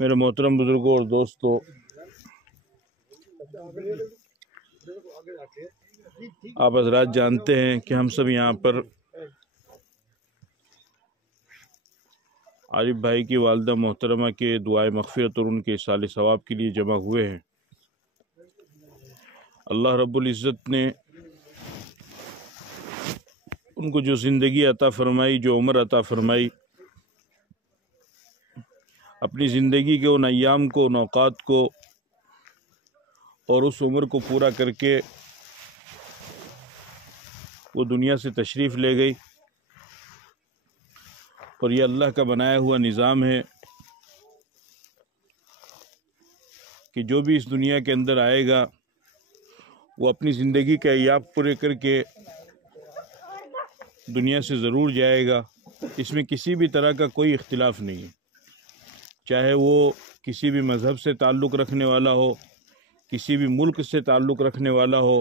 میرے محترم بزرگوں اور دوستوں، آپ حضرات جانتے ہیں کہ ہم سب یہاں پر عارف بھائی کی والدہ محترمہ کے دعائے مغفرت اور ان کے ایصال ثواب کے لیے جمع ہوئے ہیں۔ اللہ رب العزت نے ان کو جو زندگی عطا فرمائی، جو عمر عطا فرمائی، اپنی زندگی کے ان ایام کو، ان اوقات کو اور اس عمر کو پورا کر کے وہ دنیا سے تشریف لے گئی، اور یہ اللہ کا بنایا ہوا نظام ہے کہ جو بھی اس دنیا کے اندر آئے گا وہ اپنی زندگی کے ایام پورے کر کے دنیا سے ضرور جائے گا۔ اس میں کسی بھی طرح کا کوئی اختلاف نہیں ہے، چاہے وہ کسی بھی مذہب سے تعلق رکھنے والا ہو، کسی بھی ملک سے تعلق رکھنے والا ہو،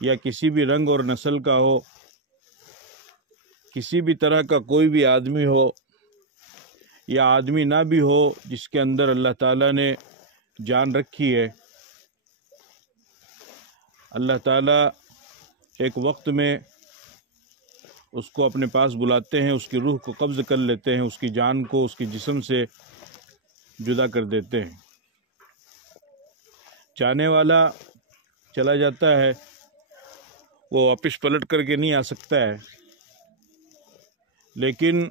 یا کسی بھی رنگ اور نسل کا ہو، کسی بھی طرح کا کوئی بھی آدمی ہو یا آدمی نہ بھی ہو، جس کے اندر اللہ تعالیٰ نے جان رکھی ہے، اللہ تعالیٰ ایک وقت میں اس کو اپنے پاس بلاتے ہیں، اس کی روح کو قبض کر لیتے ہیں، اس کی جان کو اس کے جسم سے جدا کر دیتے ہیں۔ چاہنے والا چلا جاتا ہے، وہ واپس پلٹ کر کے نہیں آ سکتا ہے، لیکن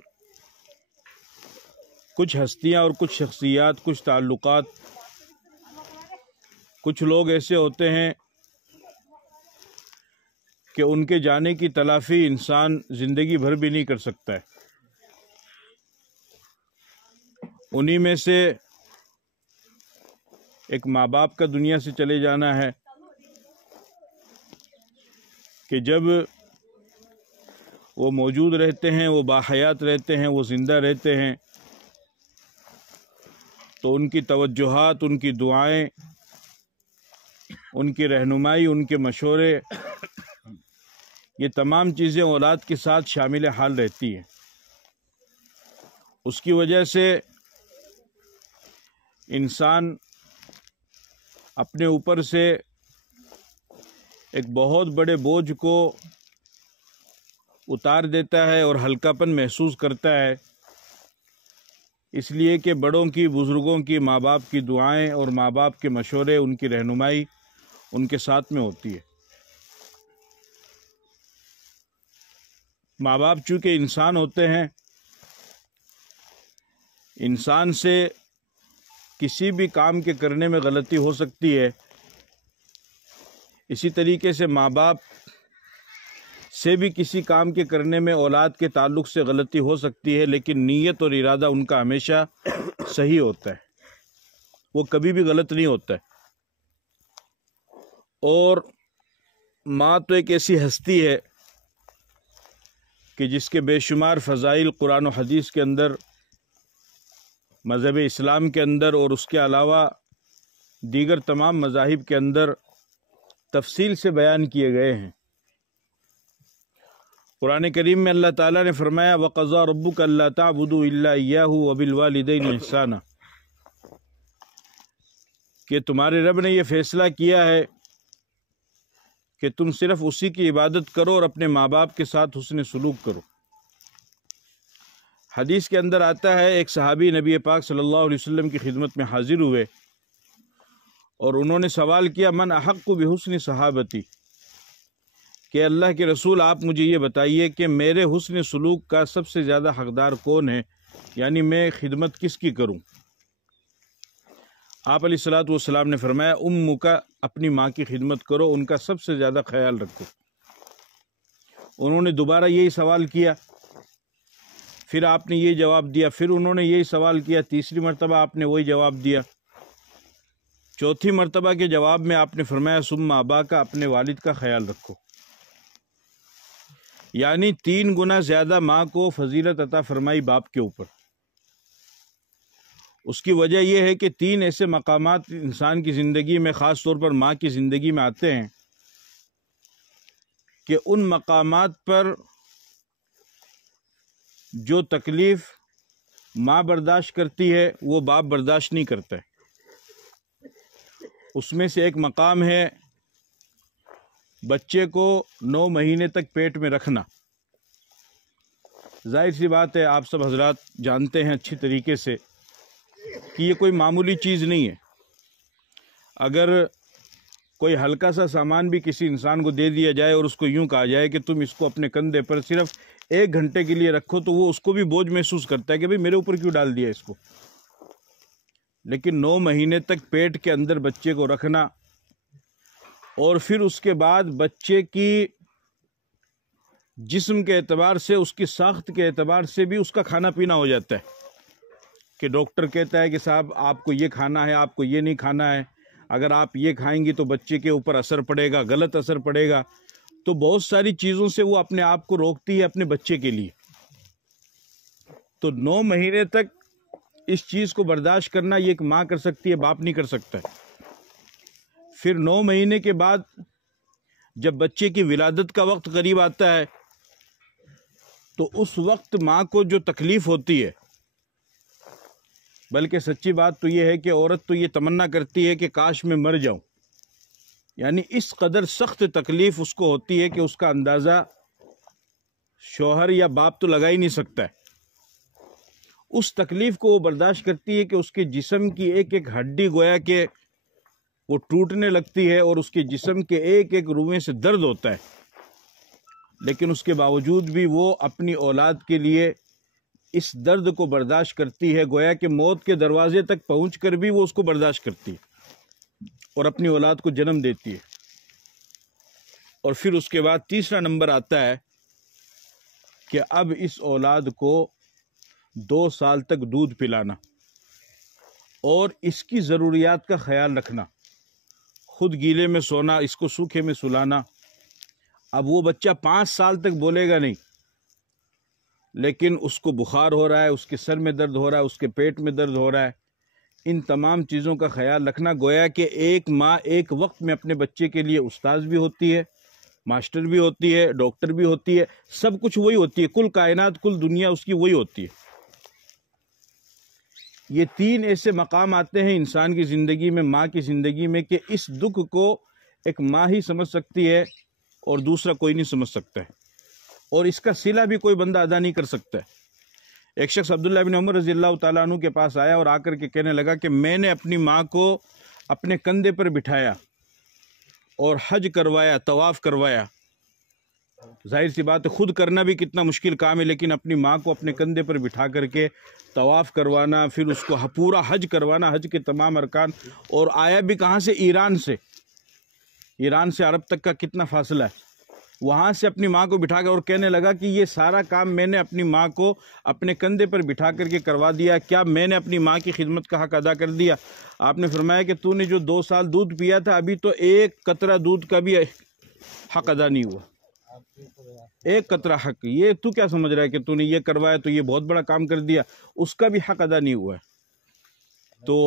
کچھ ہستیاں اور کچھ شخصیات، کچھ تعلقات، کچھ لوگ ایسے ہوتے ہیں کہ ان کے جانے کی تلافی انسان زندگی بھر بھی نہیں کر سکتا ہے۔ انہی میں سے ایک ماں باپ کا دنیا سے چلے جانا ہے کہ جب وہ موجود رہتے ہیں، وہ باحیات رہتے ہیں، وہ زندہ رہتے ہیں، تو ان کی توجہات، ان کی دعائیں، ان کی رہنمائی، ان کے مشورے، یہ تمام چیزیں اولاد کے ساتھ شامل حال رہتی ہیں۔ اس کی وجہ سے انسان اپنے اوپر سے ایک بہت بڑے بوجھ کو اتار دیتا ہے اور ہلکا پن محسوس کرتا ہے، اس لیے کہ بڑوں کی، بزرگوں کی، ماں باپ کی دعائیں اور ماں باپ کے مشورے، ان کی رہنمائی ان کے ساتھ میں ہوتی ہے۔ ماں باپ چونکہ انسان ہوتے ہیں، انسان سے کسی بھی کام کے کرنے میں غلطی ہو سکتی ہے، اسی طریقے سے ماں باپ سے بھی کسی کام کے کرنے میں اولاد کے تعلق سے غلطی ہو سکتی ہے، لیکن نیت اور ارادہ ان کا ہمیشہ صحیح ہوتا ہے، وہ کبھی بھی غلط نہیں ہوتا ہے۔ اور ماں تو ایک ایسی ہستی ہے کہ جس کے بے شمار فضائل قرآن و حدیث کے اندر، مذہب اسلام کے اندر اور اس کے علاوہ دیگر تمام مذاہب کے اندر تفصیل سے بیان کیے گئے ہیں۔ قرآن کریم میں اللہ تعالیٰ نے فرمایا وَقَضَىٰ رَبُّكَ أَلَّا تَعْبُدُوا إِلَّا إِيَّاهُ وَبِالْوَالِدَيْنِ إِحْسَانًا، کہ تمہارے رب نے یہ فیصلہ کیا ہے کہ تم صرف اسی کی عبادت کرو اور اپنے ماں باپ کے ساتھ حسن سلوک کرو۔ حدیث کے اندر آتا ہے، ایک صحابی نبی پاک صلی اللہ علیہ وسلم کی خدمت میں حاضر ہوئے اور انہوں نے سوال کیا من احق بحسن صحابتی، کہ اللہ کے رسول آپ مجھے یہ بتائیے کہ میرے حسن سلوک کا سب سے زیادہ حقدار کون ہے، یعنی میں خدمت کس کی کروں؟ آپ علیہ الصلوۃ والسلام نے فرمایا امک، اپنی ماں کی خدمت کرو، ان کا سب سے زیادہ خیال رکھو۔ انہوں نے دوبارہ یہی سوال کیا، پھر آپ نے یہ جواب دیا، پھر انہوں نے یہی سوال کیا، تیسری مرتبہ آپ نے وہی جواب دیا، چوتھی مرتبہ کے جواب میں آپ نے فرمایا ثم اباک، اپنے والد کا خیال رکھو۔ یعنی 3 گنا زیادہ ماں کو فضیلت عطا فرمائی باپ کے اوپر۔ اس کی وجہ یہ ہے کہ 3 ایسے مقامات انسان کی زندگی میں، خاص طور پر ماں کی زندگی میں آتے ہیں کہ ان مقامات پر جو تکلیف ماں برداشت کرتی ہے وہ باپ برداشت نہیں کرتا ہے۔ اس میں سے ایک مقام ہے بچے کو 9 مہینے تک پیٹ میں رکھنا۔ ظاہر سی بات ہے، آپ سب حضرات جانتے ہیں اچھی طریقے سے کہ یہ کوئی معمولی چیز نہیں ہے۔ اگر کوئی ہلکا سا سامان بھی کسی انسان کو دے دیا جائے اور اس کو یوں کہا جائے کہ تم اس کو اپنے کندھے پر صرف 1 گھنٹے کے لیے رکھو، تو وہ اس کو بھی بوجھ محسوس کرتا ہے کہ بھئی میرے اوپر کیوں ڈال دیا اس کو۔ لیکن 9 مہینے تک پیٹ کے اندر بچے کو رکھنا، اور پھر اس کے بعد بچے کی جسم کے اعتبار سے، اس کی ساخت کے اعتبار سے بھی اس کا کھانا پینا ہو جاتا ہے کہ ڈاکٹر کہتا ہے کہ صاحب آپ کو یہ کھانا ہے، آپ کو یہ نہیں کھانا ہے، اگر آپ یہ کھائیں گی تو بچے کے اوپر اثر پڑے گا، غلط اثر پڑے گا۔ تو بہت ساری چیزوں سے وہ اپنے آپ کو روکتی ہے اپنے بچے کے لیے۔ تو 9 مہینے تک اس چیز کو برداشت کرنا یہ ایک ماں کر سکتی ہے، باپ نہیں کر سکتا ہے۔ پھر 9 مہینے کے بعد جب بچے کی ولادت کا وقت قریب آتا ہے تو اس وقت ماں کو جو تکلیف ہوتی ہے، بلکہ سچی بات تو یہ ہے کہ عورت تو یہ تمنا کرتی ہے کہ کاش میں مر جاؤں، یعنی اس قدر سخت تکلیف اس کو ہوتی ہے کہ اس کا اندازہ شوہر یا باپ تو لگا ہی نہیں سکتا ہے۔ اس تکلیف کو وہ برداشت کرتی ہے کہ اس کے جسم کی ایک ایک ہڈی گویا کہ وہ ٹوٹنے لگتی ہے اور اس کے جسم کے ایک ایک روئیں سے درد ہوتا ہے، لیکن اس کے باوجود بھی وہ اپنی اولاد کے لیے اس درد کو برداشت کرتی ہے، گویا کہ موت کے دروازے تک پہنچ کر بھی وہ اس کو برداشت کرتی ہے اور اپنی اولاد کو جنم دیتی ہے۔ اور پھر اس کے بعد تیسرا نمبر آتا ہے کہ اب اس اولاد کو 2 سال تک دودھ پلانا اور اس کی ضروریات کا خیال رکھنا، خود گیلے میں سونا، اس کو سوکھے میں سلانا۔ اب وہ بچہ 5 سال تک بولے گا نہیں، لیکن اس کو بخار ہو رہا ہے، اس کے سر میں درد ہو رہا ہے، اس کے پیٹ میں درد ہو رہا ہے، ان تمام چیزوں کا خیال رکھنا۔ گویا کہ ایک ماں ایک وقت میں اپنے بچے کے لیے استاذ بھی ہوتی ہے، ماسٹر بھی ہوتی ہے، ڈاکٹر بھی ہوتی ہے، سب کچھ وہی ہوتی ہے، کل کائنات، کل دنیا اس کی وہی ہوتی ہے۔ یہ 3 ایسے مقام آتے ہیں انسان کی زندگی میں، ماں کی زندگی میں، کہ اس دکھ کو ایک ماں ہی سمجھ سکتی ہے اور دوسرا کوئی نہیں سمجھ سکتا ہے، اور اس کا صلہ بھی کوئی بندہ ادا نہیں کر سکتا ہے۔ ایک شخص عبداللہ بن عمر رضی اللہ تعالیٰ عنہ کے پاس آیا اور آ کر کے کہنے لگا کہ میں نے اپنی ماں کو اپنے کندھے پر بٹھایا اور حج کروایا، طواف کروایا۔ ظاہر سی بات ہے خود کرنا بھی کتنا مشکل کام ہے، لیکن اپنی ماں کو اپنے کندھے پر بٹھا کر کے طواف کروانا، پھر اس کو پورا حج کروانا، حج کے تمام ارکان، اور آیا بھی کہاں سے؟ ایران سے عرب تک کا کتنا فاصلہ ہے، وہاں سے اپنی ماں کو بٹھا کر، اور کہنے لگا کہ یہ سارا کام میں نے اپنی ماں کو اپنے کندھے پر بٹھا کر کے کروا دیا، کیا میں نے اپنی ماں کی خدمت کا حق ادا کر دیا؟ آپ نے فرمایا کہ تو نے جو 2 سال دودھ پیا تھا، ابھی تو 1 قطرہ دودھ کا بھی حق ادا نہیں ہوا، 1 قطرہ حق۔ یہ تو کیا سمجھ رہا ہے کہ تو نے یہ کروایا تو یہ بہت بڑا کام کر دیا؟ اس کا بھی حق ادا نہیں ہوا ہے۔ تو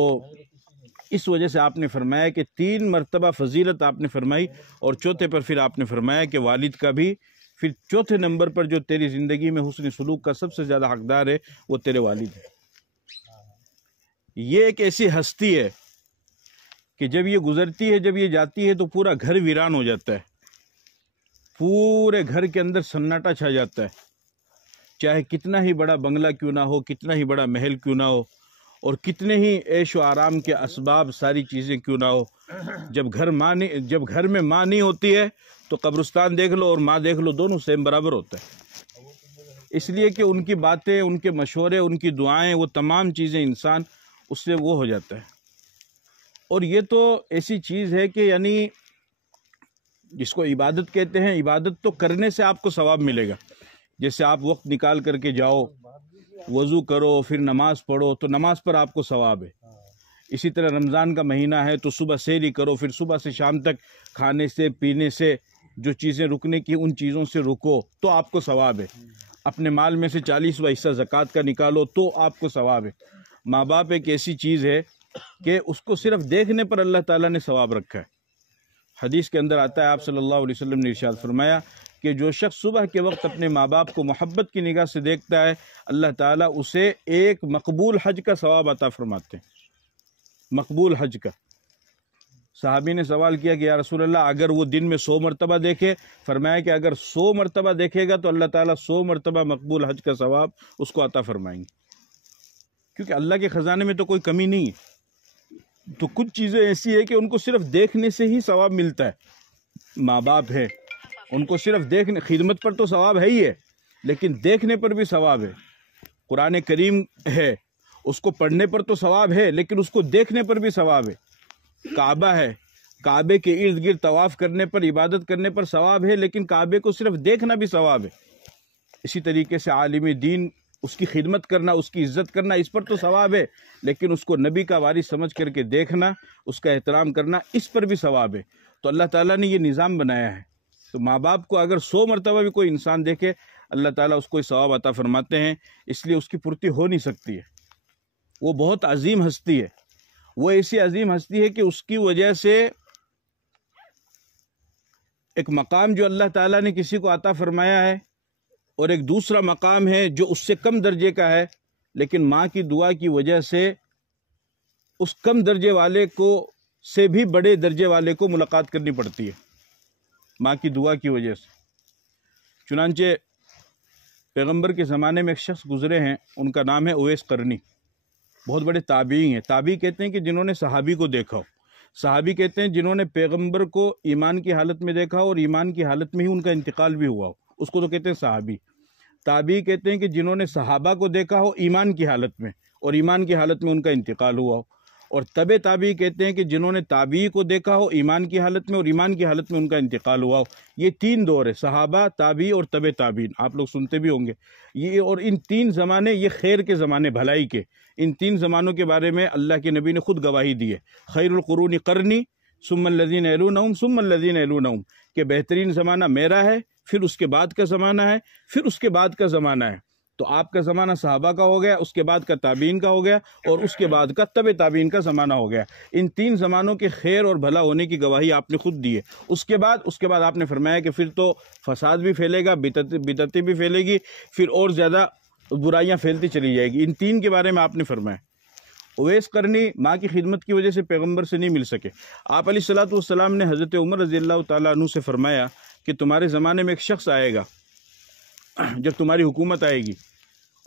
اس وجہ سے آپ نے فرمایا کہ 3 مرتبہ فضیلت آپ نے فرمائی، اور چوتھے پر پھر آپ نے فرمایا کہ والد کا بھی، پھر چوتھے نمبر پر جو تیری زندگی میں حسن سلوک کا سب سے زیادہ حقدار ہے وہ تیرے والد ہے۔ یہ ایک ایسی ہستی ہے کہ جب یہ گزرتی ہے، جب یہ جاتی ہے تو پورا گھر ویران ہو جاتا ہے، پورے گھر کے اندر سناٹا چھا جاتا ہے، چاہے کتنا ہی بڑا بنگلہ کیوں نہ ہو، کتنا ہی بڑا محل کیوں نہ ہو، اور کتنے ہی عیش و آرام کے اسباب، ساری چیزیں کیوں نہ ہو، جب گھر میں ماں نہیں ہوتی ہے تو قبرستان دیکھ لو اور ماں دیکھ لو، دونوں سیم برابر ہوتا ہے۔ اس لیے کہ ان کی باتیں، ان کے مشورے، ان کی دعائیں، وہ تمام چیزیں انسان اس سے وہ ہو جاتا ہے۔ اور یہ تو ایسی چیز ہے کہ یعنی جس کو عبادت کہتے ہیں، عبادت تو کرنے سے آپ کو ثواب ملے گا۔ جیسے آپ وقت نکال کر کے جاؤ، وضو کرو، پھر نماز پڑھو، تو نماز پر آپ کو ثواب ہے۔ اسی طرح رمضان کا مہینہ ہے تو صبح سحری کرو، پھر صبح سے شام تک کھانے سے، پینے سے، جو چیزیں رکنے کی ان چیزوں سے رکو تو آپ کو ثواب ہے۔ اپنے مال میں سے 40واں حصہ زکوٰۃ کا نکالو تو آپ کو ثواب ہے۔ ماں باپ ایک ایسی چیز ہے کہ اس کو صرف دیکھنے پر اللہ تعالیٰ نے ثواب رکھا ہے، حدیث کے اندر آتا ہے، آپ صلی اللہ علیہ وسلم نے ارشاد فرمایا کہ جو شخص صبح کے وقت اپنے ماں باپ کو محبت کی نگاہ سے دیکھتا ہے، اللہ تعالیٰ اسے ایک مقبول حج کا ثواب عطا فرماتے ہیں۔ مقبول حج کا۔ صحابی نے سوال کیا کہ یا رسول اللہ اگر وہ دن میں 100 مرتبہ دیکھے، فرمایا کہ اگر 100 مرتبہ دیکھے گا تو اللہ تعالیٰ 100 مرتبہ مقبول حج کا ثواب اس کو عطا فرمائیں گے، کیونکہ اللہ کے خزانے میں تو کوئی کمی نہیں ہے۔ تو کچھ چیزیں ایسی ہیں کہ ان کو صرف دیکھنے سے ہی ثواب ملتا ہے۔ ماں باپ ہے، ان کو صرف دیکھنے، خدمت پر تو ثواب ہے ہی ہے، لیکن دیکھنے پر بھی ثواب ہے۔ قرآن کریم ہے، اس کو پڑھنے پر تو ثواب ہے، لیکن اس کو دیکھنے پر بھی ثواب ہے۔ کعبہ ہے، کعبے کے ارد گرد طواف کرنے پر، عبادت کرنے پر ثواب ہے، لیکن کعبے کو صرف دیکھنا بھی ثواب ہے۔ اسی طریقے سے عالم دین، اس کی خدمت کرنا، اس کی عزت کرنا، اس پر تو ثواب ہے، لیکن اس کو نبی کا وارث سمجھ کر کے دیکھنا، اس کا احترام کرنا، اس پر بھی ثواب ہے۔ تو اللہ تعالیٰ نے یہ نظام بنایا ہے۔ تو ماں باپ کو اگر 100 مرتبہ بھی کوئی انسان دیکھے، اللہ تعالیٰ اس کو ثواب عطا فرماتے ہیں، اس لیے اس کی پورتی ہو نہیں سکتی ہے۔ وہ بہت عظیم ہستی ہے، وہ ایسی عظیم ہستی ہے کہ اس کی وجہ سے ایک مقام جو اللہ تعالیٰ نے کسی کو عطا فرمایا ہے، اور ایک دوسرا مقام ہے جو اس سے کم درجے کا ہے، لیکن ماں کی دعا کی وجہ سے اس کم درجے والے کو سے بھی بڑے درجے والے کو ملاقات کرنی پڑتی ہے، ماں کی دعا کی وجہ سے۔ چنانچہ پیغمبر کے زمانے میں ایک شخص گزرے ہیں، ان کا نام ہے اویس قرنی، بہت بڑے تابعی ہیں۔ تابعی کہتے ہیں کہ جنہوں نے صحابی کو دیکھا ہو، صحابی کہتے ہیں جنہوں نے پیغمبر کو ایمان کی حالت میں دیکھا ہو اور ایمان کی حالت میں ہی ان کا انتقال بھی ہوا ہو، اس کو تو کہتے ہیں صحابی۔ تابعی کہتے ہیں کہ جنہوں نے صحابہ کو دیکھا ہو ایمان کی حالت میں اور ایمان کی حالت میں ان کا انتقال ہوا ہو، اور تبع تابعی کہتے ہیں کہ جنہوں نے تابعی کو دیکھا ہو ایمان کی حالت میں اور ایمان کی حالت میں ان کا انتقال ہوا ہو۔ یہ تین دور ہے، صحابہ، تابعی اور تبع تابعین، آپ لوگ سنتے بھی ہوں گے یہ۔ اور ان تین زمانے یہ خیر کے زمانے، بھلائی کے، ان تین زمانوں کے بارے میں اللہ کے نبی نے خود گواہی دی ہے، خیر القرون قرنی ثم الذین یلونہم ثم الذین یلونہم، کہ بہترین زمانہ میرا ہے، پھر اس کے بعد کا زمانہ ہے، پھر اس کے بعد کا زمانہ ہے۔ تو آپ کا زمانہ صحابہ کا ہو گیا، اس کے بعد کا تابعین کا ہو گیا، اور اس کے بعد کا تبع تابعین کا زمانہ ہو گیا۔ ان تین زمانوں کے خیر اور بھلا ہونے کی گواہی آپ نے خود دی ہے۔ اس کے بعد آپ نے فرمایا کہ پھر تو فساد بھی پھیلے گا، بدعتیں بھی پھیلے گی، پھر اور زیادہ برائیاں پھیلتی چلی جائے گی۔ ان تین کے بارے میں آپ نے فرمایا۔ اویس قرنی ماں کی خدمت کی وجہ سے پیغمبر سے نہیں مل سکے۔ آپ علیہ الصلوۃ والسلام نے حضرت عمر رضی اللہ تعالیٰ عنہ سے فرمایا کہ تمہارے زمانے میں ایک شخص آئے گا جب تمہاری حکومت آئے گی،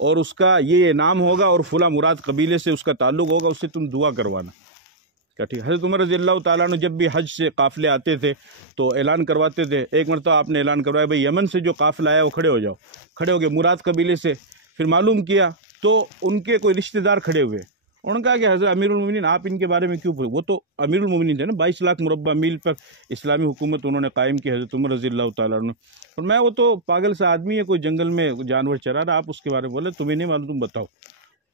اور اس کا یہ نام ہوگا اور فلاں مراد قبیلے سے اس کا تعلق ہوگا، اس سے تم دعا کروانا۔ کیا ٹھیک؟ حضرت عمر رضی اللہ تعالیٰ عنہ جب بھی حج سے قافلے آتے تھے تو اعلان کرواتے تھے۔ ایک مرتبہ آپ نے اعلان کروایا بھائی یمن سے جو قافلہ آیا وہ کھڑے ہو جاؤ، کھڑے ہو گئے مراد قبیلے سے۔ پھر معلوم کیا تو ان کے کوئی رشتہ دار کھڑے ہوئے، انہوں نے کہا کہ حضرت امیر المومنین آپ ان کے بارے میں کیوں پوچھیں؟ وہ تو امیر المومنین تھے نا، 22 لاکھ مربع میل پر اسلامی حکومت انہوں نے قائم کی، حضرت عمر رضی اللہ تعالیٰ عنہ۔ اور میں وہ تو پاگل سا آدمی ہے، کوئی جنگل میں جانور چرا رہا، آپ اس کے بارے میں بولے تمہیں نہیں معلوم، تم بتاؤ۔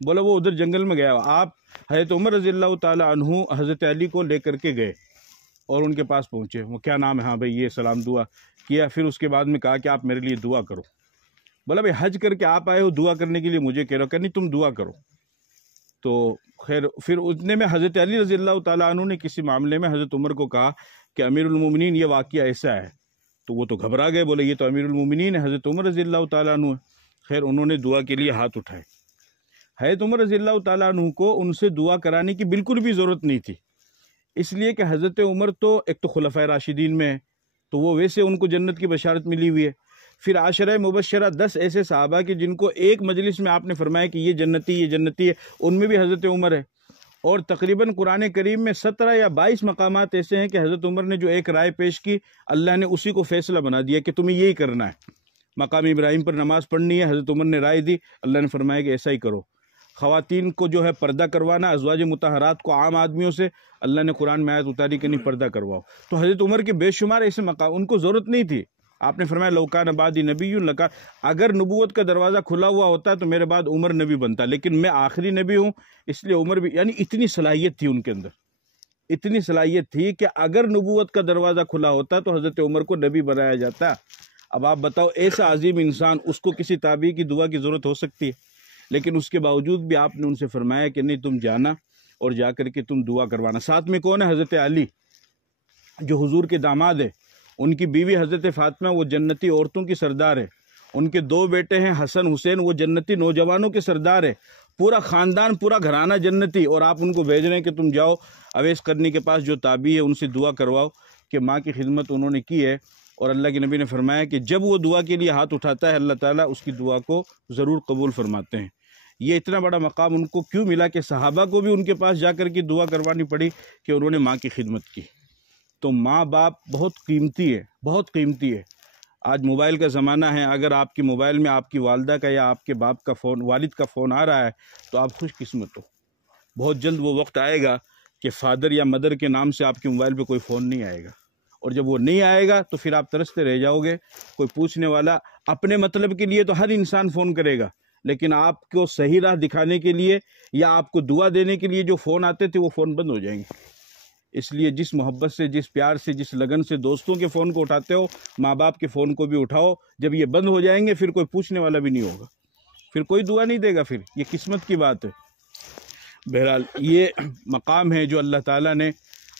بولا وہ ادھر جنگل میں گیا، آپ حضرت عمر رضی اللہ تعالیٰ عنہ حضرت علی کو لے کر کے گئے اور ان کے پاس پہنچے، وہ کیا نام ہے؟ ہاں بھائی یہ سلام دعا کیا، پھر اس کے بعد میں کہا کہ آپ میرے لیے دعا کرو۔ بولا بھائی حج کر کے آپ آئے ہو دعا کرنے کے لیے مجھے کہہ رہے ہو کہ نہیں تم دعا کرو۔ تو خیر پھر اتنے میں حضرت علی رضی اللہ تعالیٰ عنہ نے کسی معاملے میں حضرت عمر کو کہا کہ امیر المومنین یہ واقعہ ایسا ہے، تو وہ تو گھبرا گئے، بولے یہ تو امیر المومنین ہے، حضرت عمر رضی اللہ تعالیٰ عنہ ہے۔ خیر انہوں نے دعا کے لیے ہاتھ اٹھائے۔ حضرت عمر رضی اللہ تعالیٰ عنہ کو ان سے دعا کرانے کی بالکل بھی ضرورت نہیں تھی، اس لیے کہ حضرت عمر تو ایک تو خلفائے راشدین میں ہے، تو وہ ویسے ان کو جنت کی بشارت ملی ہوئی ہے۔ پھر عاشرہ مبشرہ 10 ایسے صحابہ کہ جن کو ایک مجلس میں آپ نے فرمایا کہ یہ جنتی ہے، ان میں بھی حضرت عمر ہے۔ اور تقریباً قرآن کریم میں 17 یا 22 مقامات ایسے ہیں کہ حضرت عمر نے جو ایک رائے پیش کی، اللہ نے اسی کو فیصلہ بنا دیا کہ تمہیں یہی کرنا ہے۔ مقام ابراہیم پر نماز پڑھنی ہے، حضرت عمر نے رائے دی، اللہ نے فرمایا کہ ایسا ہی کرو۔ خواتین کو جو ہے پردہ کروانا، ازواج مطہرات کو عام آدمیوں سے، اللہ نے قرآن میں آیت اتاری کہ نہیں پردہ کرواؤ۔ تو حضرت عمر کے بے شمار ایسے مقام، ان کو ضرورت نہیں تھی۔ آپ نے فرمایا لو کان بعدی نبی لکان، اگر نبوت کا دروازہ کھلا ہوا ہوتا تو میرے بعد عمر نبی بنتا، لیکن میں آخری نبی ہوں اس لیے عمر بھی، یعنی اتنی صلاحیت تھی ان کے اندر، اتنی صلاحیت تھی کہ اگر نبوت کا دروازہ کھلا ہوتا تو حضرت عمر کو نبی بنایا جاتا۔ اب آپ بتاؤ ایسا عظیم انسان، اس کو کسی تابعی کی دعا کی ضرورت ہو سکتی ہے؟ لیکن اس کے باوجود بھی آپ نے ان سے فرمایا کہ نہیں تم جانا اور جا کر کے تم دعا کروانا۔ ساتھ میں کون ہے؟ حضرت علی۔ جو حضور کے داماد ہے، ان کی بیوی حضرت فاطمہ وہ جنتی عورتوں کی سردار ہے، ان کے 2 بیٹے ہیں حسن حسین وہ جنتی نوجوانوں کے سردار ہے، پورا خاندان پورا گھرانہ جنتی، اور آپ ان کو بھیج رہے ہیں کہ تم جاؤ اویس قرنی کے پاس جو تابعی ہے ان سے دعا کرواؤ کہ ماں کی خدمت انہوں نے کی ہے، اور اللہ کے نبی نے فرمایا کہ جب وہ دعا کے لیے ہاتھ اٹھاتا ہے اللہ تعالیٰ اس کی دعا کو ضرور قبول فرماتے ہیں۔ یہ اتنا بڑا مقام ان کو کیوں ملا کہ صحابہ کو بھی ان کے پاس جا کر کے دعا کروانی پڑی کہ انہوں نے ماں کی خدمت کی۔ تو ماں باپ بہت قیمتی ہے، بہت قیمتی ہے۔ آج موبائل کا زمانہ ہے، اگر آپ کی موبائل میں آپ کی والدہ کا یا آپ کے باپ کا فون، والد کا فون آ رہا ہے تو آپ خوش قسمت ہو۔ بہت جلد وہ وقت آئے گا کہ فادر یا مدر کے نام سے آپ کے موبائل پہ کوئی فون نہیں آئے گا، اور جب وہ نہیں آئے گا تو پھر آپ ترستے رہ جاؤ گے۔ کوئی پوچھنے والا اپنے مطلب کے لیے تو ہر انسان فون کرے گا، لیکن آپ کو صحیح راہ دکھانے کے لیے یا آپ کو دعا دینے کے لیے جو فون آتے تھے وہ فون بند ہو جائیں گے۔ اس لیے جس محبت سے، جس پیار سے، جس لگن سے دوستوں کے فون کو اٹھاتے ہو، ماں باپ کے فون کو بھی اٹھاؤ۔ جب یہ بند ہو جائیں گے پھر کوئی پوچھنے والا بھی نہیں ہوگا، پھر کوئی دعا نہیں دے گا، پھر یہ قسمت کی بات ہے۔ بہرحال یہ مقام ہے جو اللہ تعالیٰ نے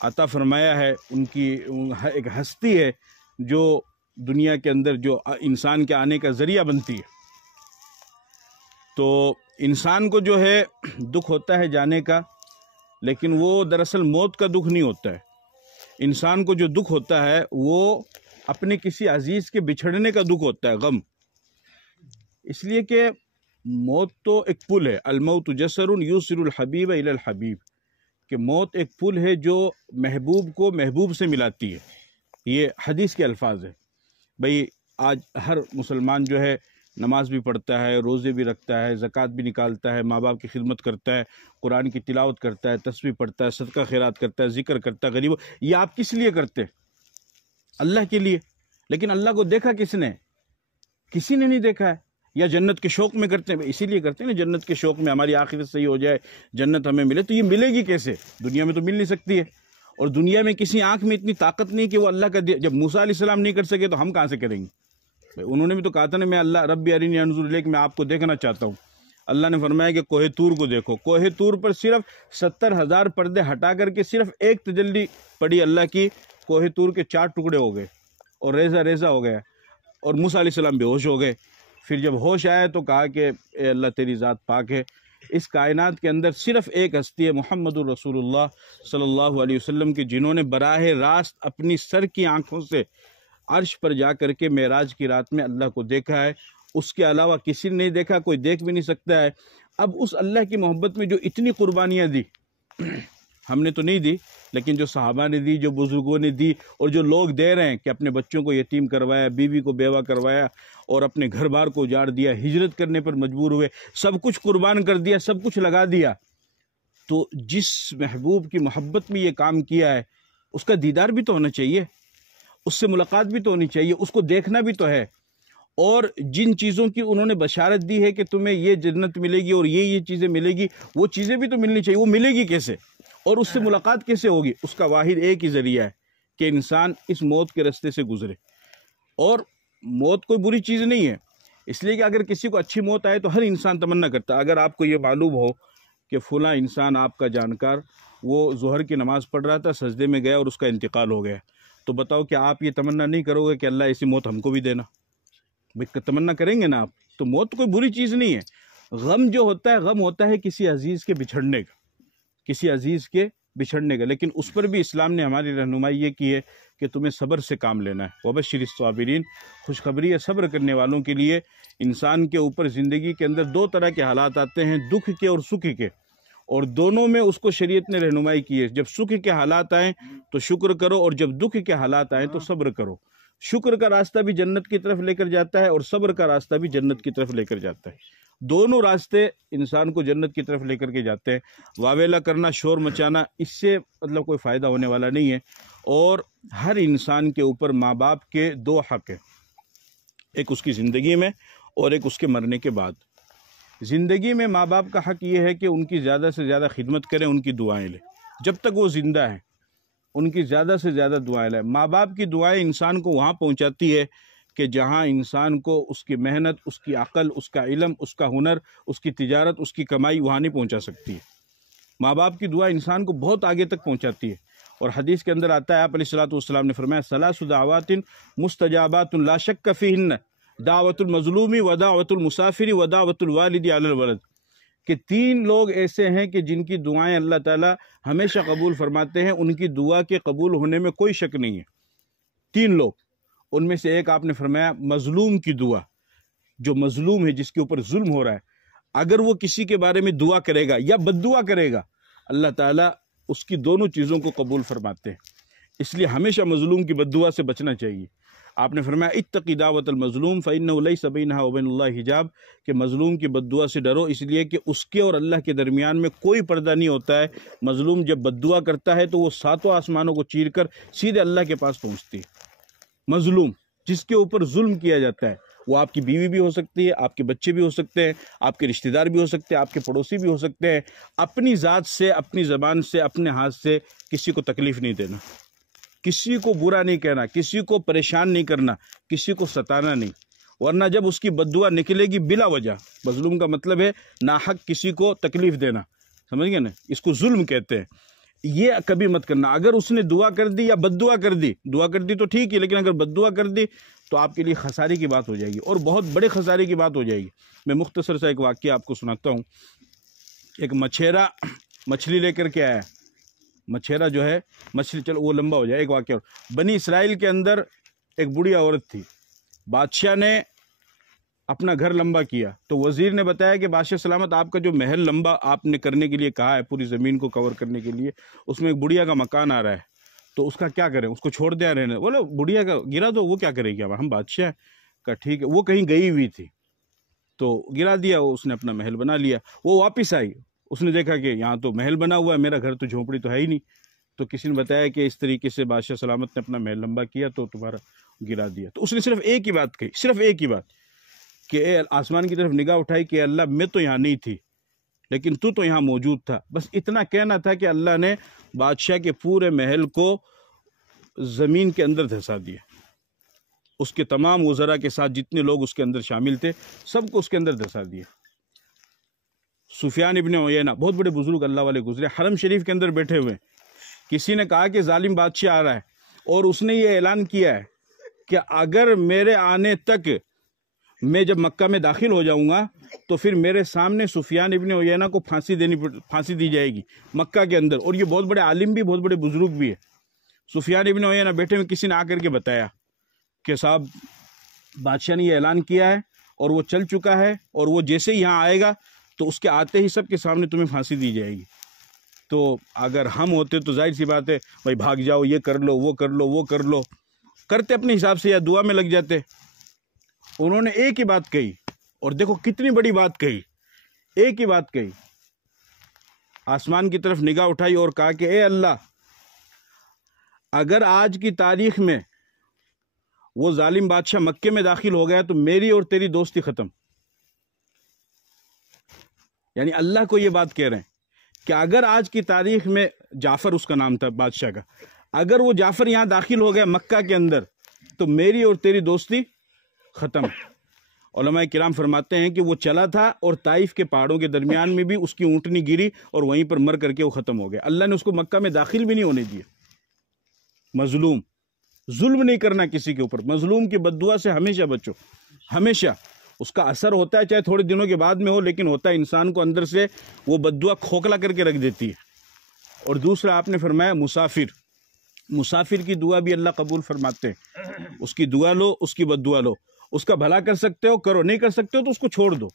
عطا فرمایا ہے، ان کی ایک ہستی ہے جو دنیا کے اندر جو انسان کے آنے کا ذریعہ بنتی ہے۔ تو انسان کو جو ہے دکھ ہوتا ہے جانے کا، لیکن وہ دراصل موت کا دکھ نہیں ہوتا ہے۔ انسان کو جو دکھ ہوتا ہے وہ اپنے کسی عزیز کے بچھڑنے کا دکھ ہوتا ہے، غم۔ اس لیے کہ موت تو ایک پل ہے، الموت جسر یوصل الحبیب الی الحبیب، کہ موت ایک پل ہے جو محبوب کو محبوب سے ملاتی ہے۔ یہ حدیث کے الفاظ ہے۔ بھئی آج ہر مسلمان جو ہے نماز بھی پڑھتا ہے، روزے بھی رکھتا ہے، زکوٰۃ بھی نکالتا ہے، ماں باپ کی خدمت کرتا ہے، قرآن کی تلاوت کرتا ہے، تسبیح پڑھتا ہے، صدقہ خیرات کرتا ہے، ذکر کرتا ہے، غریبوں۔ یہ آپ کس لیے کرتے؟ اللہ کے لیے۔ لیکن اللہ کو دیکھا کس نے؟ کسی نے نہیں دیکھا ہے۔ یا جنت کے شوق میں کرتے ہیں، اسی لیے کرتے ہیں نا، جنت کے شوق میں ہماری آخرت صحیح ہو جائے، جنت ہمیں ملے۔ تو یہ ملے گی کیسے؟ دنیا میں تو مل نہیں سکتی ہے، اور دنیا میں کسی آنکھ میں اتنی طاقت نہیں کہ وہ اللہ کا جب موسیٰ علیہ السلام نہیں کر سکے تو ہم کہاں سے کریں گے؟ انہوں نے بھی تو کہا تھا نا، میں اللہ ربی ارنی انظر الیک، میں آپ کو دیکھنا چاہتا ہوں۔ اللہ نے فرمایا کہ کوہ طور کو دیکھو۔ کوہ طور پر صرف 70,000 پردے ہٹا کر کے صرف ایک تجلی پڑی اللہ کی، کوہ طور کے 4 ٹکڑے ہو گئے اور ریزہ ریزہ ہو گیا، اور موسیٰ علیہ السلام بے ہوش ہو گئے۔ پھر جب ہوش آیا تو کہا کہ اے اللہ تیری ذات پاک ہے۔ اس کائنات کے اندر صرف ایک ہستی ہے محمد الرسول اللہ صلی اللہ علیہ وسلم کی، جنہوں نے براہ راست اپنی سر کی آنکھوں سے عرش پر جا کر کے معراج کی رات میں اللہ کو دیکھا ہے۔ اس کے علاوہ کسی نے نہیں دیکھا، کوئی دیکھ بھی نہیں سکتا ہے۔ اب اس اللہ کی محبت میں جو اتنی قربانیاں دی، ہم نے تو نہیں دی، لیکن جو صحابہ نے دی، جو بزرگوں نے دی، اور جو لوگ دے رہے ہیں کہ اپنے بچوں کو یتیم کروایا، بیوی کو بیوہ کروایا، اور اپنے گھر بار کو اجاڑ دیا، ہجرت کرنے پر مجبور ہوئے، سب کچھ قربان کر دیا، سب کچھ لگا دیا۔ تو جس محبوب کی محبت میں یہ کام کیا ہے اس کا دیدار بھی تو ہونا چاہیے، اس سے ملاقات بھی تو ہونی چاہیے، اس کو دیکھنا بھی تو ہے۔ اور جن چیزوں کی انہوں نے بشارت دی ہے کہ تمہیں یہ جنت ملے گی اور یہ چیزیں ملے گی، وہ چیزیں بھی تو ملنی چاہیے۔ وہ ملے گی کیسے اور اس سے ملاقات کیسے ہوگی؟ اس کا واحد ایک ہی ذریعہ ہے کہ انسان اس موت کے رستے سے گزرے۔ اور موت کوئی بری چیز نہیں ہے، اس لیے کہ اگر کسی کو اچھی موت آئے تو ہر انسان تمنا کرتا ہے۔ اگر آپ کو یہ معلوم ہو کہ فلاں انسان آپ کا جانکار وہ ظہر کی نماز پڑھ رہا تھا، سجدے میں گیا اور اس کا انتقال ہو گیا، تو بتاؤ کہ آپ یہ تمنا نہیں کرو گے کہ اللہ ایسی موت ہم کو بھی دینا؟ تمنا کریں گے نا آپ؟ تو موت کوئی بری چیز نہیں ہے۔ غم جو ہوتا ہے، غم ہوتا ہے کسی عزیز کے بچھڑنے کا، کسی عزیز کے بچھڑنے کا، لیکن اس پر بھی اسلام نے ہماری رہنمائی یہ کی ہے کہ تمہیں صبر سے کام لینا ہے۔ وبشر الصابرین، خوشخبری ہے صبر کرنے والوں کے لیے۔ انسان کے اوپر زندگی کے اندر 2 طرح کے حالات آتے ہیں، دکھ کے اور سکھ کے، اور دونوں میں اس کو شریعت نے رہنمائی کی ہے۔ جب سکھ کے حالات آئیں تو شکر کرو، اور جب دکھ کے حالات آئیں تو صبر کرو۔ شکر کا راستہ بھی جنت کی طرف لے کر جاتا ہے، اور صبر کا راستہ بھی جنت کی طرف لے کر جاتا ہے۔ دونوں راستے انسان کو جنت کی طرف لے کر کے جاتے ہیں۔ واویلا کرنا، شور مچانا، اس سے مطلب کوئی فائدہ ہونے والا نہیں ہے۔ اور ہر انسان کے اوپر ماں باپ کے 2 حق ہیں، ایک اس کی زندگی میں اور ایک اس کے مرنے کے بعد۔ زندگی میں ماں باپ کا حق یہ ہے کہ ان کی زیادہ سے زیادہ خدمت کریں، ان کی دعائیں لیں، جب تک وہ زندہ ہیں ان کی زیادہ سے زیادہ دعائیں لیں۔ ماں باپ کی دعائیں انسان کو وہاں پہنچاتی ہے کہ جہاں انسان کو اس کی محنت، اس کی عقل، اس کا علم، اس کا ہنر، اس کی تجارت، اس کی کمائی وہاں نہیں پہنچا سکتی ہے۔ ماں باپ کی دعا انسان کو بہت آگے تک پہنچاتی ہے۔ اور حدیث کے اندر آتا ہے آپ علیہ الصلوۃ والسلام نے فرمایا ثلاث دعوات مستجابات لا شک فیہن دعوت المظلوم و دعوت المسافر و دعوت الوالد علی الولد، کہ 3 لوگ ایسے ہیں کہ جن کی دعائیں اللہ تعالیٰ ہمیشہ قبول فرماتے ہیں، ان کی دعا کے قبول ہونے میں کوئی شک نہیں ہے۔ 3 لوگ، ان میں سے ایک آپ نے فرمایا مظلوم کی دعا، جو مظلوم ہے، جس کے اوپر ظلم ہو رہا ہے، اگر وہ کسی کے بارے میں دعا کرے گا یا بد دعا کرے گا، اللہ تعالیٰ اس کی دونوں چیزوں کو قبول فرماتے ہیں۔ اس لیے ہمیشہ مظلوم کی بد دعا سے بچنا چاہیے۔ آپ نے فرمایا اتقی دعوت المظلوم فإنہ لیس بینہا وبین اللہ حجاب، کہ مظلوم کی بد دعا سے ڈرو، اس لیے کہ اس کے اور اللہ کے درمیان میں کوئی پردہ نہیں ہوتا ہے۔ مظلوم جب بد دعا کرتا ہے تو وہ 7 آسمانوں کو چیر کر سیدھے اللہ کے پاس پہنچتی ہے۔ مظلوم جس کے اوپر ظلم کیا جاتا ہے، وہ آپ کی بیوی بھی ہو سکتی ہے، آپ کے بچے بھی ہو سکتے ہیں، آپ کے رشتہ دار بھی ہو سکتے ہیں، آپ کے پڑوسی بھی ہو سکتے ہیں۔ اپنی ذات سے، اپنی زبان سے، اپنے ہاتھ سے کسی کو تکلیف نہیں دینا، کسی کو برا نہیں کہنا، کسی کو پریشان نہیں کرنا، کسی کو ستانا نہیں، ورنہ جب اس کی بد دعا نکلے گی بلا وجہ، مظلوم کا مطلب ہے ناحق کسی کو تکلیف دینا، سمجھ گئے نا، اس کو ظلم کہتے ہیں۔ یہ کبھی مت کرنا۔ اگر اس نے دعا کر دی یا بد دعا کر دی، دعا کر دی تو ٹھیک ہے، لیکن اگر بد دعا کر دی تو آپ کے لیے خسارے کی بات ہو جائے گی، اور بہت بڑے خسارے کی بات ہو جائے گی۔ میں مختصر سا ایک واقعہ آپ کو سناتا ہوں۔ ایک مچھیرا مچھلی لے کر کے آیا، مچھیرا جو ہے مچھلی، چلو وہ لمبا ہو جائے، ایک واقعہ اور۔ بنی اسرائیل کے اندر ایک بوڑھی عورت تھی، بادشاہ نے اپنا گھر لمبا کیا تو وزیر نے بتایا کہ بادشاہ سلامت، آپ کا جو محل لمبا آپ نے کرنے کے لیے کہا ہے، پوری زمین کو کور کرنے کے لیے، اس میں ایک بڑھیا کا مکان آ رہا ہے، تو اس کا کیا کریں، اس کو چھوڑ دیا رہنے؟ بولو بڑھیا کا گرا دو، وہ کیا کرے گی، ہم بادشاہ کا ٹھیک ہے۔ وہ کہیں گئی ہوئی تھی تو گرا دیا، اس نے اپنا محل بنا لیا۔ وہ واپس آئی، اس نے دیکھا کہ یہاں تو محل بنا ہوا ہے، میرا گھر تو جھونپڑی تو ہے ہی نہیں۔ تو کسی نے بتایا کہ اس طریقے سے بادشاہ سلامت نے اپنا محل لمبا کیا تو تمہارا گرا دیا۔ تو اس نے صرف ایک ہی بات کہی، صرف ایک ہی بات، کہ اے آسمان کی طرف نگاہ اٹھائی کہ اللہ میں تو یہاں نہیں تھی لیکن تو یہاں موجود تھا۔ بس اتنا کہنا تھا کہ اللہ نے بادشاہ کے پورے محل کو زمین کے اندر دھسا دیا، اس کے تمام وزراء کے ساتھ جتنے لوگ اس کے اندر شامل تھے سب کو اس کے اندر دھسا دیا۔ سفیان ابن عیینہ، بہت بڑے بزرگ اللہ والے گزرے، حرم شریف کے اندر بیٹھے ہوئے، کسی نے کہا کہ ظالم بادشاہ آ رہا ہے، اور اس نے یہ اعلان کیا ہے کہ اگر میرے آنے تک میں جب مکہ میں داخل ہو جاؤں گا تو پھر میرے سامنے سفیان ابن عیینہ کو پھانسی دی جائے گی مکہ کے اندر، اور یہ بہت بڑے عالم بھی، بہت بڑے بزرگ بھی ہے۔ سفیان ابن عیینہ بیٹھے میں، کسی نے آ کر کے بتایا کہ صاحب بادشاہ نے یہ اعلان کیا ہے اور وہ چل چکا ہے، اور وہ جیسے ہی یہاں آئے گا تو اس کے آتے ہی سب کے سامنے تمہیں پھانسی دی جائے گی۔ تو اگر ہم ہوتے تو ظاہر سی بات ہے بھائی بھاگ جاؤ، یہ کر لو، وہ کر لو، وہ کر لو، کرتے اپنے حساب سے یا دعا میں لگ جاتے۔ انہوں نے ایک ہی بات کہی، اور دیکھو کتنی بڑی بات کہی، ایک ہی بات کہی، آسمان کی طرف نگاہ اٹھائی اور کہا کہ اے اللہ، اگر آج کی تاریخ میں وہ ظالم بادشاہ مکے میں داخل ہو گیا تو میری اور تیری دوستی ختم۔ یعنی اللہ کو یہ بات کہہ رہے ہیں کہ اگر آج کی تاریخ میں جعفر اس کا نام تھا بادشاہ کا، اگر وہ جعفر یہاں داخل ہو گیا مکہ کے اندر تو میری اور تیری دوستی ختم۔ علماء کرام فرماتے ہیں کہ وہ چلا تھا اور طائف کے پہاڑوں کے درمیان میں بھی اس کی اونٹنی گری اور وہیں پر مر کر کے وہ ختم ہو گیا۔ اللہ نے اس کو مکہ میں داخل بھی نہیں ہونے دیا۔ مظلوم، ظلم نہیں کرنا کسی کے اوپر، مظلوم کی بد دعا سے ہمیشہ بچو، ہمیشہ۔ اس کا اثر ہوتا ہے چاہے تھوڑے دنوں کے بعد میں ہو، لیکن ہوتا ہے انسان کو اندر سے، وہ بد دعا کھوکھلا کر کے رکھ دیتی ہے۔ اور دوسرا آپ نے فرمایا مسافر، مسافر کی دعا بھی اللہ قبول فرماتے ہیں۔ اس کی دعا لو، اس کی بد دعا لو، اس کا بھلا کر سکتے ہو کرو، نہیں کر سکتے ہو تو اس کو چھوڑ دو،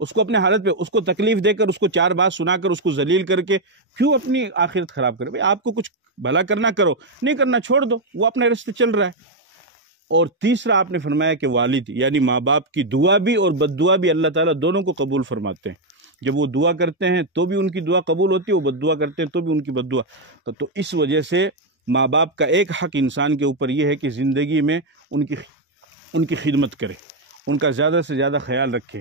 اس کو اپنے حالت پہ، اس کو تکلیف دے کر، اس کو 4 بات سنا کر، اس کو ذلیل کر کے کیوں اپنی آخرت خراب کرے؟ بھائی آپ کو کچھ بھلا کرنا کرو، نہیں کرنا چھوڑ دو، وہ اپنے راستے چل رہا ہے۔ اور تیسرا آپ نے فرمایا کہ والد یعنی ماں باپ کی دعا بھی اور بد دعا بھی اللہ تعالیٰ دونوں کو قبول فرماتے ہیں۔ جب وہ دعا کرتے ہیں تو بھی ان کی دعا قبول ہوتی ہے، وہ بد دعا کرتے ہیں تو بھی ان کی بد دعا۔ تو اس وجہ سے ماں باپ کا ایک حق انسان کے اوپر یہ ہے کہ زندگی میں ان کی خدمت کرے، ان کا زیادہ سے زیادہ خیال رکھے۔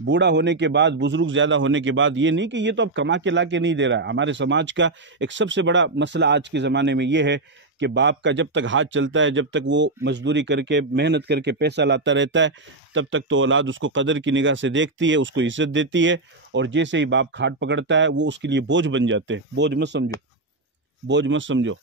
بوڑھا ہونے کے بعد، بزرگ زیادہ ہونے کے بعد یہ نہیں کہ یہ تو اب کما کے لا کے نہیں دے رہا ہے۔ ہمارے سماج کا ایک سب سے بڑا مسئلہ آج کے زمانے میں یہ ہے کہ باپ کا جب تک ہاتھ چلتا ہے، جب تک وہ مزدوری کر کے، محنت کر کے پیسہ لاتا رہتا ہے، تب تک تو اولاد اس کو قدر کی نگاہ سے دیکھتی ہے، اس کو عزت دیتی ہے، اور جیسے ہی باپ کھاٹ پکڑتا ہے وہ اس کے لیے بوجھ بن جاتے ہیں۔ بوجھ مت سمجھو، بوجھ مت سمجھو۔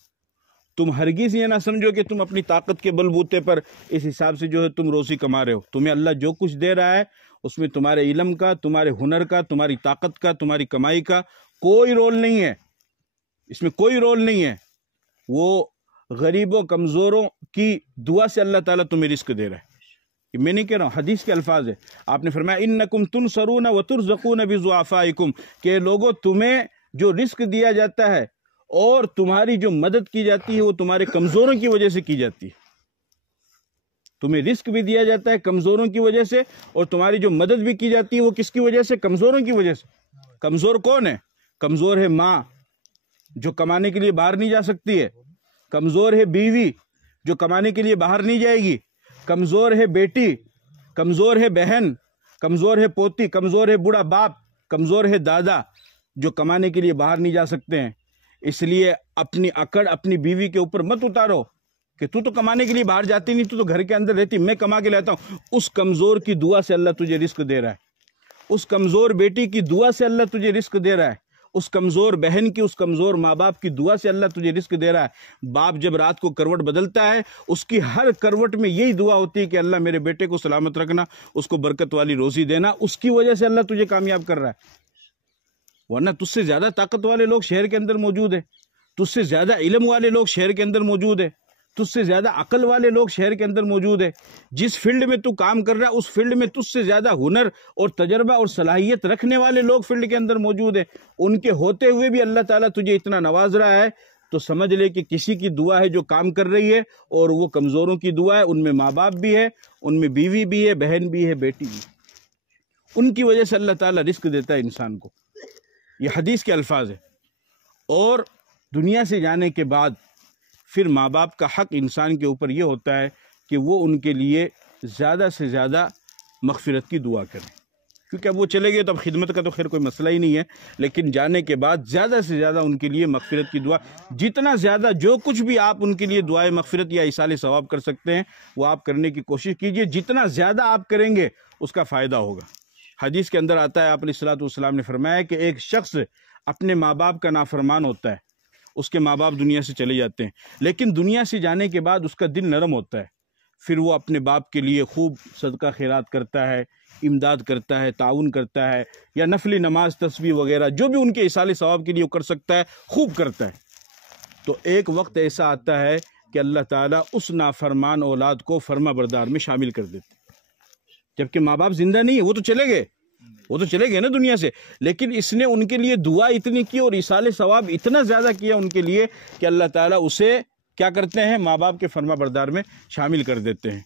تم ہرگز یہ نہ سمجھو کہ تم اپنی طاقت کے بل بوتے پر اس حساب سے جو ہے تم روزی کما رہے ہو. تمہیں اللہ جو کچھ دے رہا ہے اس میں تمہارے علم کا، تمہارے ہنر کا، تمہاری طاقت کا، تمہاری کمائی کا کوئی رول نہیں ہے. اس میں کوئی رول نہیں ہے. وہ غریبوں کمزوروں کی دعا سے اللہ تعالیٰ تمہیں رزق دے رہا ہے. میں نہیں کہہ رہا ہوں، حدیث کے الفاظ ہے. آپ نے فرمایا انکم تنصرون وترزقون بضعفائکم، کہ لوگوں تمہیں جو رزق دیا جاتا ہے اور تمہاری جو مدد کی جاتی ہے وہ تمہارے کمزوروں کی وجہ سے کی جاتی ہے. تمہیں رزق بھی دیا جاتا ہے کمزوروں کی وجہ سے، اور تمہاری جو مدد بھی کی جاتی ہے وہ کس کی وجہ سے؟ کمزوروں کی وجہ سے. کمزور کون ہے؟ کمزور ہے ماں جو کمانے کے لیے باہر نہیں جا سکتی ہے. کمزور ہے بیوی جو کمانے کے لیے باہر نہیں جائے گی. کمزور ہے بیٹی، کمزور ہے بہن، کمزور ہے پوتی، کمزور ہے بوڑھا باپ، کمزور ہے دادا جو کمانے کے لیے باہر نہیں جا سکتے ہیں. اس لیے اپنی اکڑ اپنی بیوی کے اوپر مت اتارو کہ تو کمانے کے لیے باہر جاتی نہیں، تو گھر کے اندر رہتی، میں کما کے لاتا ہوں. اس کمزور کی دعا سے اللہ تجھے رزق دے رہا ہے. اس کمزور بیٹی کی دعا سے اللہ تجھے رزق دے رہا ہے. اس کمزور بہن کی، اس کمزور ماں باپ کی دعا سے اللہ تجھے رزق دے رہا ہے. باپ جب رات کو کروٹ بدلتا ہے اس کی ہر کروٹ میں یہی دعا ہوتی ہے کہ اللہ میرے بیٹے کو سلامت رکھنا، اس کو برکت والی روزی دینا. اس کی وجہ سے اللہ تجھے کامیاب کر رہا ہے. ورنہ تجھ سے زیادہ طاقت والے لوگ شہر کے اندر موجود ہیں، تجھ سے زیادہ علم والے لوگ شہر کے اندر موجود ہیں، تجھ سے زیادہ عقل والے لوگ شہر کے اندر موجود ہیں. جس فیلڈ میں تو کام کر رہا ہے اس فیلڈ میں تجھ سے زیادہ ہنر اور تجربہ اور صلاحیت رکھنے والے لوگ فیلڈ کے اندر موجود ہیں. ان کے ہوتے ہوئے بھی اللہ تعالیٰ تجھے اتنا نواز رہا ہے تو سمجھ لے کہ کسی کی دعا ہے جو کام کر رہی ہے، اور وہ کمزوروں کی دعا ہے. ان میں ماں باپ بھی ہے، ان میں بیوی بھی ہے، بہن بھی ہے، بیٹی بھی ہے. ان کی وجہ سے اللہ تعالیٰ رزق دیتا ہے انسان کو. یہ حدیث کے الفاظ ہے. اور دنیا سے جانے کے بعد پھر ماں باپ کا حق انسان کے اوپر یہ ہوتا ہے کہ وہ ان کے لیے زیادہ سے زیادہ مغفرت کی دعا کریں. کیونکہ اب وہ چلے گئے تو اب خدمت کا تو خیر کوئی مسئلہ ہی نہیں ہے، لیکن جانے کے بعد زیادہ سے زیادہ ان کے لیے مغفرت کی دعا، جتنا زیادہ جو کچھ بھی آپ ان کے لیے دعائے مغفرت یا ایصال ثواب کر سکتے ہیں وہ آپ کرنے کی کوشش کیجئے. جتنا زیادہ آپ کریں گے اس کا فائدہ ہوگا. حدیث کے اندر آتا ہے، آپ علیہ الصلوۃ والسلام نے فرمایا کہ ایک شخص اپنے ماں باپ کا نافرمان ہوتا ہے، اس کے ماں باپ دنیا سے چلے جاتے ہیں، لیکن دنیا سے جانے کے بعد اس کا دل نرم ہوتا ہے. پھر وہ اپنے باپ کے لیے خوب صدقہ خیرات کرتا ہے، امداد کرتا ہے، تعاون کرتا ہے، یا نفلی نماز تسبیح وغیرہ جو بھی ان کے ایصال ثواب کے لیے وہ کر سکتا ہے خوب کرتا ہے. تو ایک وقت ایسا آتا ہے کہ اللہ تعالیٰ اس نافرمان اولاد کو فرما بردار میں شامل کر دیتے، جبکہ ماں باپ زندہ نہیں ہے، وہ تو چلے گئے نا دنیا سے، لیکن اس نے ان کے لیے دعا اتنی کی اور ایصال ثواب اتنا زیادہ کیا ان کے لیے کہ اللہ تعالیٰ اسے کیا کرتے ہیں؟ ماں باپ کے فرما بردار میں شامل کر دیتے ہیں.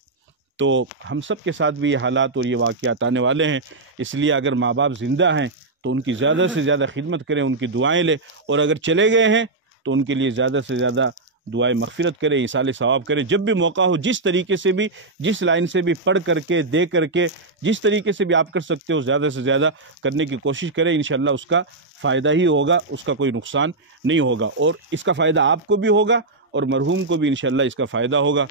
تو ہم سب کے ساتھ بھی یہ حالات اور یہ واقعات آنے والے ہیں. اس لیے اگر ماں باپ زندہ ہیں تو ان کی زیادہ سے زیادہ خدمت کریں، ان کی دعائیں لیں، اور اگر چلے گئے ہیں تو ان کے لیے زیادہ سے زیادہ دعائیں مغفرت کریں، ایصال ثواب کریں. جب بھی موقع ہو، جس طریقے سے بھی، جس لائن سے بھی پڑھ کر کے، دے کر کے، جس طریقے سے بھی آپ کر سکتے ہو زیادہ سے زیادہ کرنے کی کوشش کریں. انشاءاللہ اس کا فائدہ ہی ہوگا، اس کا کوئی نقصان نہیں ہوگا، اور اس کا فائدہ آپ کو بھی ہوگا اور مرحوم کو بھی انشاءاللہ اس کا فائدہ ہوگا.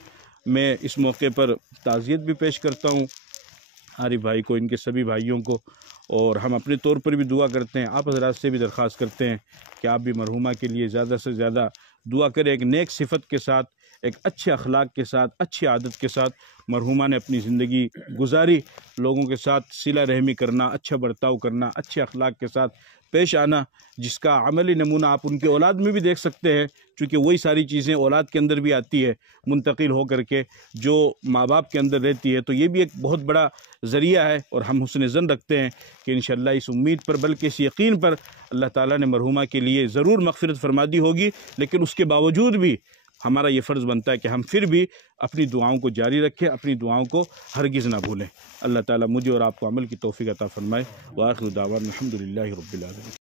میں اس موقع پر تعزیت بھی پیش کرتا ہوں عارف بھائی کو، ان کے سبھی بھائیوں کو، اور ہم اپنے طور پر بھی دعا کرتے ہیں. آپ حضرات سے بھی درخواست کرتے ہیں کہ آپ بھی مرحومہ کے لیے زیادہ سے زیادہ دعا کریں. ایک نیک صفت کے ساتھ، ایک اچھے اخلاق کے ساتھ، اچھی عادت کے ساتھ مرحومہ نے اپنی زندگی گزاری. لوگوں کے ساتھ صلہ رحمی کرنا، اچھا برتاؤ کرنا، اچھے اخلاق کے ساتھ پیش آنا، جس کا عملی نمونہ آپ ان کے اولاد میں بھی دیکھ سکتے ہیں، چونکہ وہی ساری چیزیں اولاد کے اندر بھی آتی ہے منتقل ہو کر کے جو ماں باپ کے اندر رہتی ہے. تو یہ بھی ایک بہت بڑا ذریعہ ہے، اور ہم حسن ظن رکھتے ہیں کہ انشاءاللہ اس امید پر، بلکہ اس یقین پر، اللہ تعالیٰ نے مرحومہ کے لیے ضرور مغفرت فرما دی ہوگی. لیکن اس کے باوجود بھی ہمارا یہ فرض بنتا ہے کہ ہم پھر بھی اپنی دعاؤں کو جاری رکھیں، اپنی دعاؤں کو ہرگز نہ بھولیں. اللہ تعالیٰ مجھے اور آپ کو عمل کی توفیق عطا فرمائے. وآخر دعوانا الحمدللہ رب العالمین.